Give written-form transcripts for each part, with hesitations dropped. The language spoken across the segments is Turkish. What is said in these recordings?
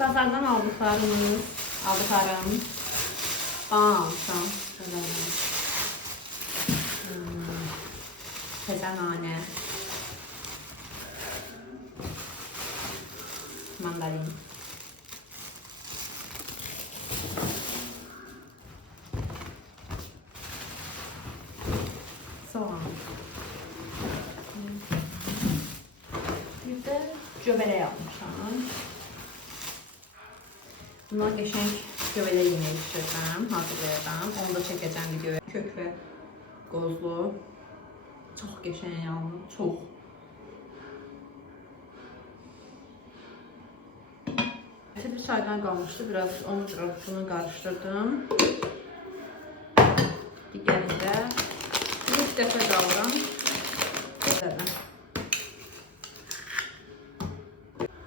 Bazardan aldıklarım. Alsam. Təzə nane. Mandalin. Soğan. Bir de göbələk almışam. Bundan qəşəng göbələk yeməyi pişirəcəm, hazırlayacağım. Onu da çəkəcəm videoya. Kök və qozlu. Çox qəşəng yalnız, çox. Bir çaydan qalmışdı, biraz onu bunu qarışdırdım. Digərində bir dəfə qalıram.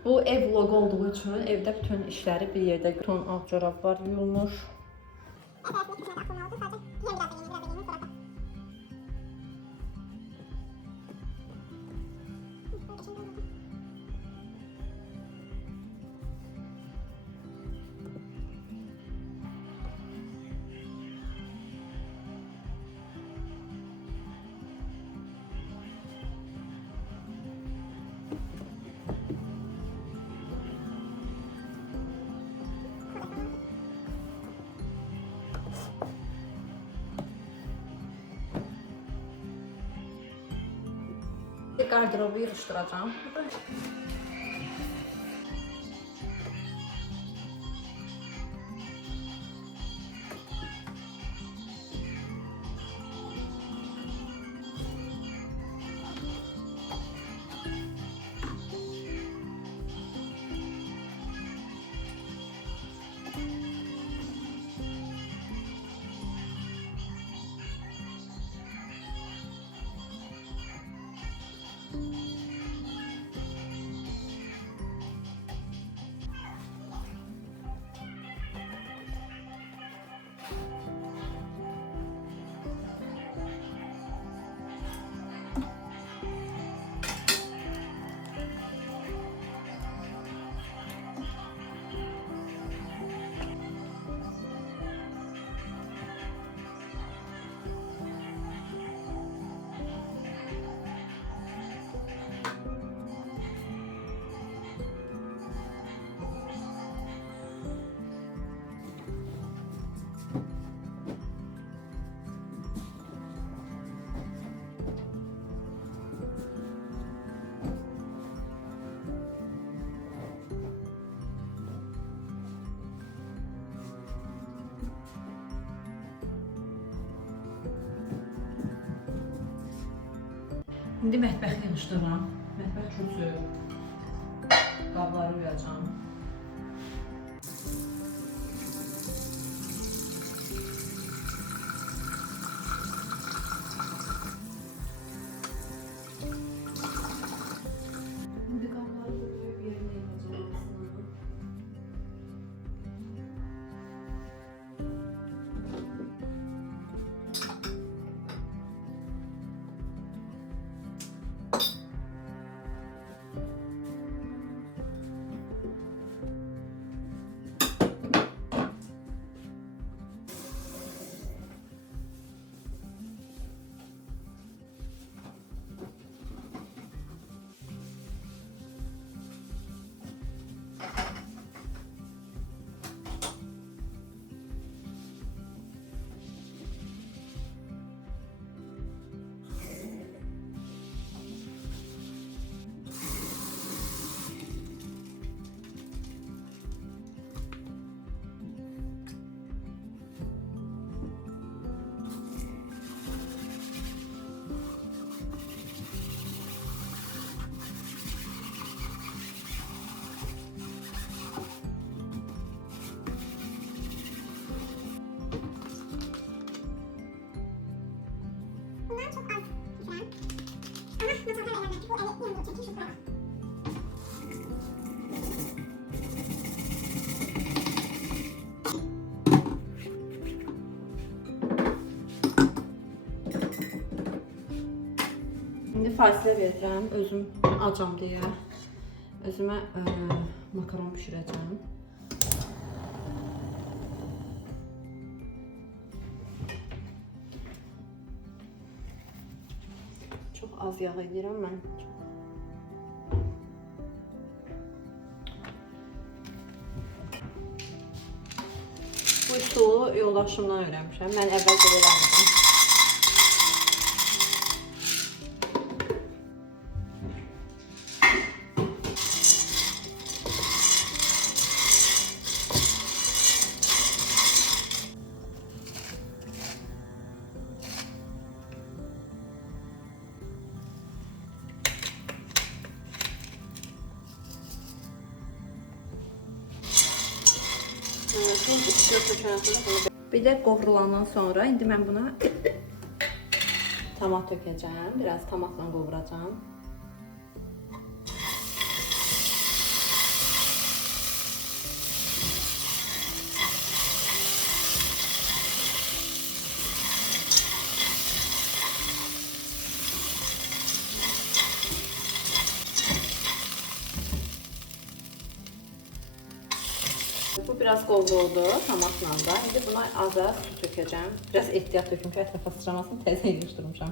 Bu ev vlogu olduğu üçün evdə bütün işləri bir yerdə. Bütün alt corablar yuyulmuş. Qardırobu yığışdıracağım. İndi mətbəxi yığışdırıram. Mətbəx kürsü. Qabları uyacağım. İndi qabları uyuyub yerine yığacağım. Şimdi fasilə verəcəm, özüm acam deyə. Özümə makaron pişirəcəm. az yağ edirəm mən. Bu üsulu yoldaşımdan öyrənmişəm. Mən əvvəl belə eləmirdim. Bir de qovrulandan sonra indi mən buna tomat tökəcəm. Biraz tomatla qovuracağam. Bu biraz qovruldu tomatla da. İndi buna az su tökəcəm. Biraz ehtiyat töküm ki, ətrafa sıçramasın. Təzə yığışdırmışam.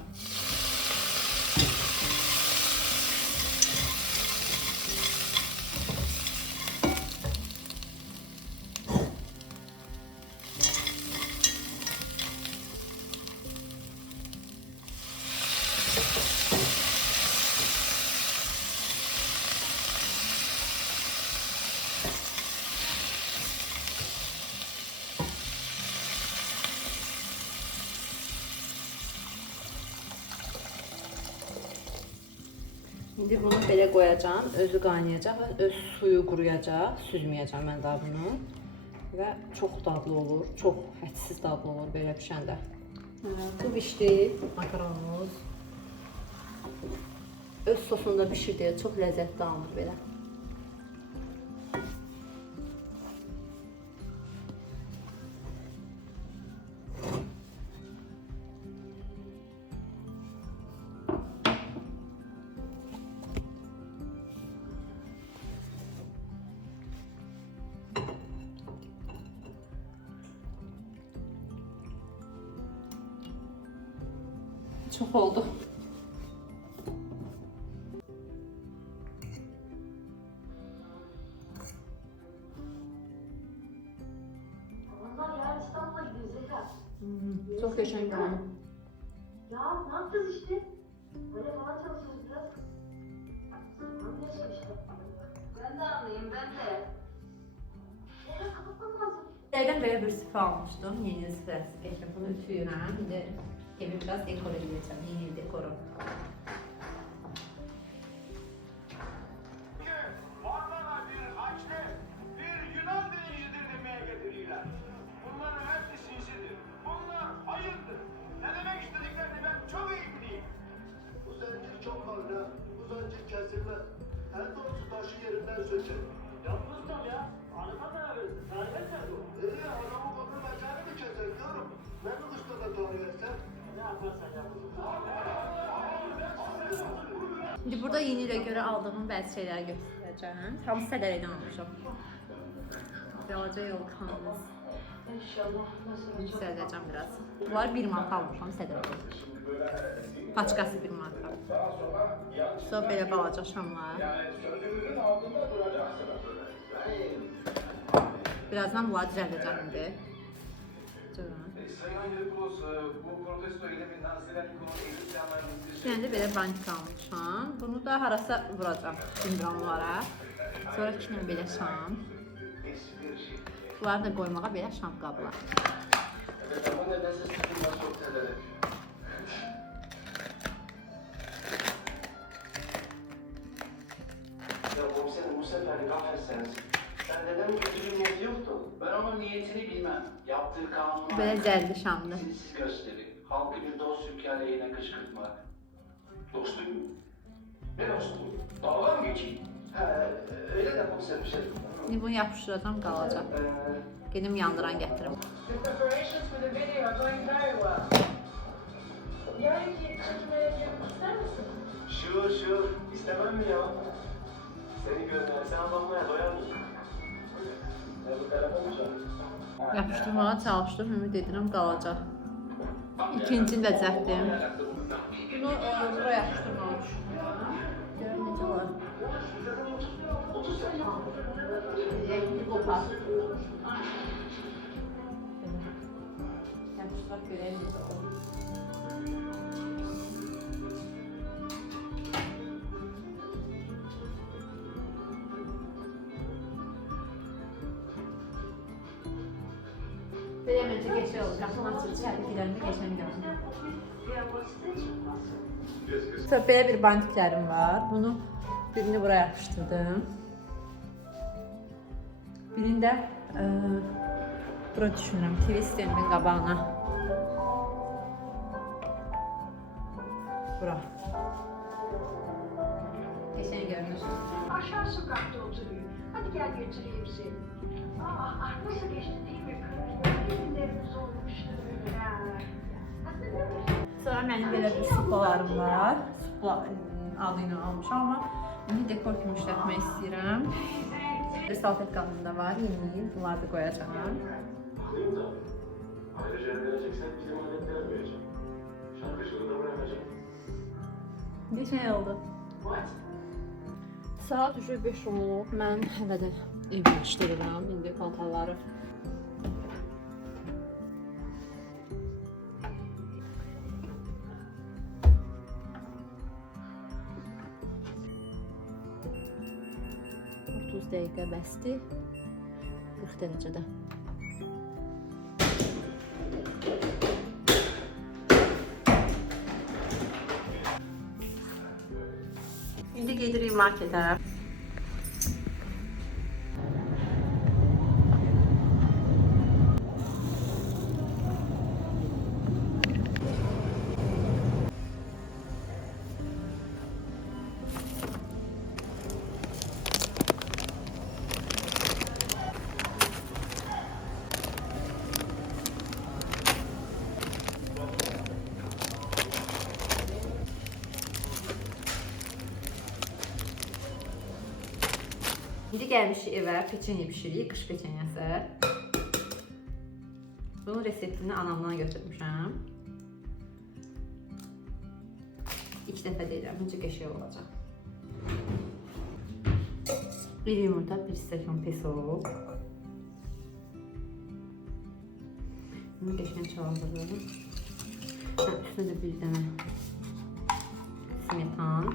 Şimdi bunu belə qoyacağam, özü qaynayacaq və öz suyu quruyacaq, süzməyəcəm mən daha bunu. Və çox dadlı olur, çox hədsiz dadlı olur belə pişəndə. Bu bişdi, makaronumuz. Öz sosunda bişirdiyə çox ləzzətli alınır belə. Çok oldu. Onlar yarın İstanbul'a gidiyor Zehra. Çok teşekkür ederim. Ya ne yapacağız işte? Böyle falan çalışıyoruz biraz. Anlıyorsun işte. Ben de anlayayım ben de. Ya kapatmam lazım. Evden böyle bir süpür almıştım. Yeni süpür. Geçen bunu ütüyorum. Şimdi evi biraz dekor edeceğim. Yeni dekoru. Varlara bir Haçlı, bir Yunan denizcidir demeye getiriyorlar. Bunların hepsi sinsidir. Bunlar hayırdır. Ne demek istediklerini ben çok iyi bileyim. Bu zincir çok kalın. Bu zincir kesilmez. En doğrusu taşı yerinden söker. Yalnız kal ya. Hanıma berabersin. Tarif etmez o. Adamın kolunu bacağını mı keser diyorum. Ne bu kuşta da tarih etsem? Ne yaparsan yap. Şimdi burada yeni ile göre aldığım bazı şeyler göstereceğim. Tam sitelerden almışım. Birazca yolkanımız. İnşallah nasıl Yükseleceğim biraz. Bunlar 1 manat almışam sitelerden. Paçkası 1 manat. Sonra belə balaca şamlar. Birazdan bunları düzəldəcəm indi. Sayın Yılmaz, bu protesto eyleminden Zeleniko'nun eğitim planlarını Şimdi belə bantik almışam. Bunu da harasa vuracağım sindiranlara. Sonra içinə belə şam. Bunları da qoymağa belə şam qablar. Evet ama nedense sıkılmaz çok tedarik. Ya komiserim bu seferlik affetseniz. Ben neden kötü bir niyeti yoktu? Ben onun niyetini bilmem. Yaptığı kanunlar... Belə zərli şamlı. Sinsiz gösteri. Halkı bir dost hükü aleyhine kışkırtmak. Dostum? Ne dostum? Dalga mı geçeyim? He, öyle de komiserim şey. Şimdi bunu yapışdıracağım qalacaq. Gedim yandıran gətirim. The preparations for the video are going very well. Yarınki çekimlere girmek ister misin? Sure. İstemem mi ya? Seni göndersen adamlara doyar mısın? Ne bu telefon mu canım? Yapışdırmağa çalışdım, ümid edirəm qalacaq. İkincini də cəhdim. Bunu buraya yapıştırmalı düşünüyorum. Görün necə olar. Rengli qopar. Yapıştıraq görəyim necə olur. Belə məncə geçək olur. Qapını açılacaq, hər ikilərində geçəni görürəm. Sonra belə bir bantiklərim var. Bunu birini buraya yapıştırdım. Birini də bura düşünürəm. TV sistemimin qabağına. Bura. Geçən görünür. Aşağı sokakta oturuyor. Hadi gel götüreyim seni. Nasıl geçti değil mi? Günlerimiz olmuştu ya. Hatırlıyor musun? Sonra mənim belə bir suplalarım var. Supla adı ilə almışam, amma indi dekor kimi işlətmək istəyirəm. Bir salfetkamız da var, yeni bunları da qoyacağam. Alayım da. Ayrıca vereceksen bizim aletler vereceğim. Şarkıcılığı da bırakacağım. Geçən oldu. Saat düşür 5 olub. Mən hələ də evi işləyirəm. İndi paltarları dəqiqə bəsdir. 40 dərəcədə. İndi gedirik marketə. İndi gəlmişik evə, peçenye bişiririk, qış peçenyəsi. Bunun reseptini anamdan götürmüşəm. 2 dəfə deyirəm, necə qəşəng olacaq. Bir yumurta, 1 stəkan peso. Bunu qəşəng çaldırırım. Üstünə də bir dənə smetan.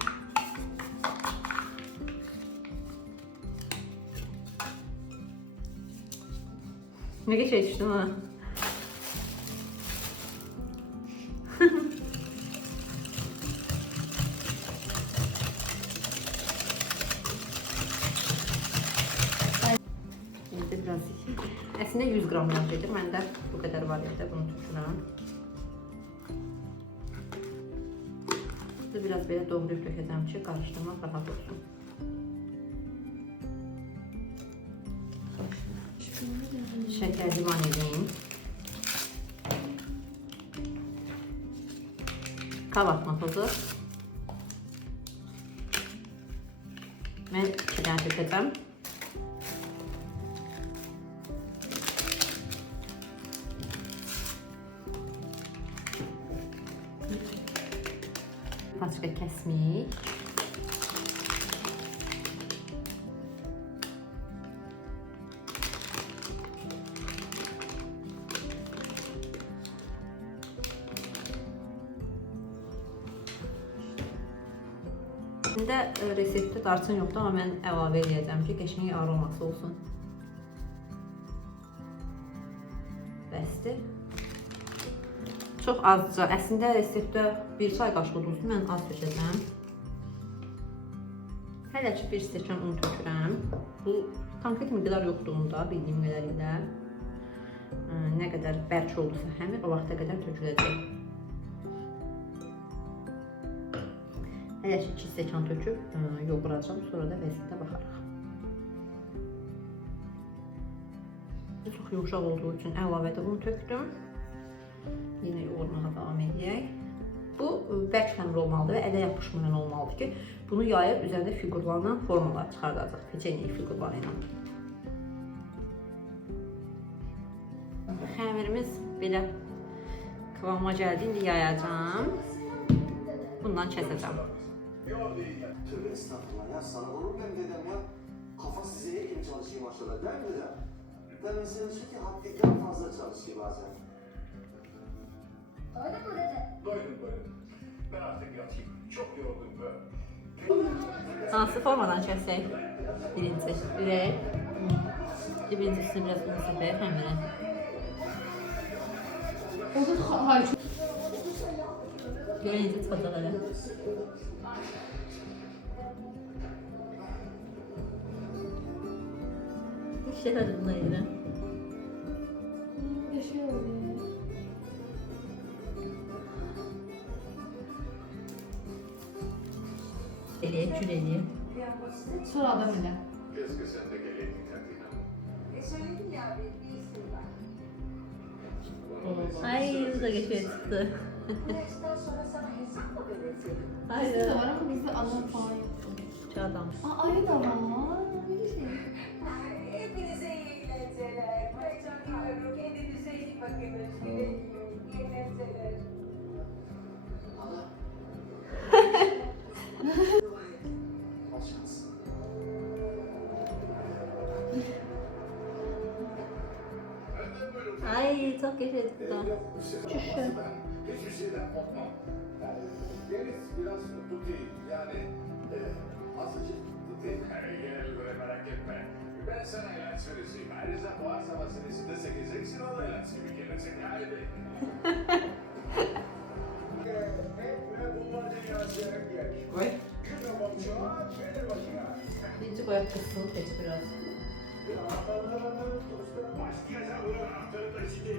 Ne geçe düştüm ha? Evde biraz aslında 100 gram yazıydı. Ben de bu kadar var evde, bunu tutuşuram. Biraz böyle doğrayıp dökeceğim ki karıştırmak rahat olsun. Şekerli vanilin, kabartma tozu. Ben 2 tane dökeceğim. Paçka kesmek. Şimdi reseptdə darçın yoxdur, amma mən əlavə edəcəm ki, qəşəng aroması olsun. Bəsdir. Çox azca, əslində reseptdə 1 çay qaşığı duzlu mən az tökəcəm. Hələ ki 1 stəkan un tökürəm. Bu konkret miqdar yoxdur unda, bildiyim qədərilə. Nə qədər bərk olursa həmin o vaxta qədər töküləcək. Hələ ki 2 stəkan töküb yoğuracam, sonra da vəziyyətə baxarıq. Çox yumuşaq olduğu üçün əlavədə un tökdüm. Yenə yoğurmağa davam edək. Bu bərk xəmir olmalıdır və ələ yapışmayan olmalıdır ki, bunu yayıb üzərində figurlanan formalar çıxardacaq, peçenye figurları ilə. Xəmirimiz belə kıvama gəldi, indi yayacağım. Bundan keseceğim. Tövbe estağfurullah ya, sana olur benim dedem ya. Kafa size kim çalışıyor maşallah değil mi dedem? Ben mesela şu ki haddinden fazla çalışıyor bazen. Öyle mi dede? Doydum. Ben artık yatayım. Çok yoruldum böyle. Hansı formadan kəsək? Birinci, ürək. İkincisini biraz unutun beyefendi. Görün necə çıxacaq elə. İşləmədi buna elə. Eləyək, kül eləyək. Sıradan elə. Keşke sen de geleydin Katina. Söyledim ya bir isim var. Ay, bu da geçiyor çıxdı. Bu yaştan sonra sana hesap mı verecek? Bizde de Hayır. var ama bizde adam falan yok. Şu adam. Aa, ayı da var. Ne şey. Hepinize iyi eğlenceler. Ben çok yiyorum. Kendinize iyi bakınız. Güle güle. İyi eğlenceler. Al şans. Benden böyle Ay, çok geçiyor çıxdı. Hiçbir şeyden korkmam. Yani deniz biraz tuti yani azıcık tuti. Gel böyle merak etme. Ben sana ilaç vereceğim. Ayrıca boğaz havasını içinde sekeceksin o da ilaç gibi gelecek. Haydi. Hep bunlar dünyasına gel. Oy. Kına bakçığa, şöyle bakıyor. Birinci boya kısılıb keçi biraz. Başlayacağım ulan anahtarı da şimdi.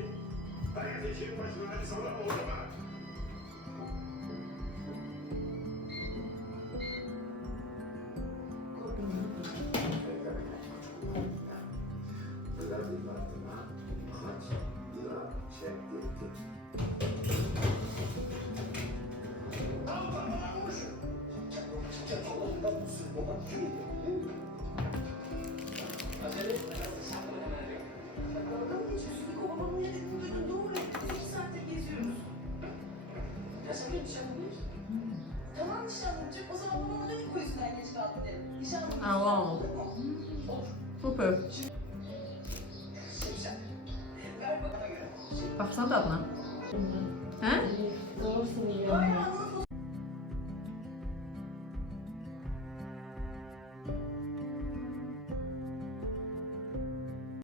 Ben yatacağım başına hadi sallama o zaman. Özel bir vaktıma kaç lira çektirdi? Bakalım hiç üstünü kovamamın nedenini duydun. Doğru. 2 saattir geziyoruz. Kaçak bir nişanlıyız. Tamam nişanlıcık. O zaman babama da ilk yüzünden geç kaldı derim. Nişanlımız Aa, wow. olur mu? Olur. Super. Şimdi sen. Ver bakana göre. Baxsana dadına. Hə? Doğru söylüyor. Ay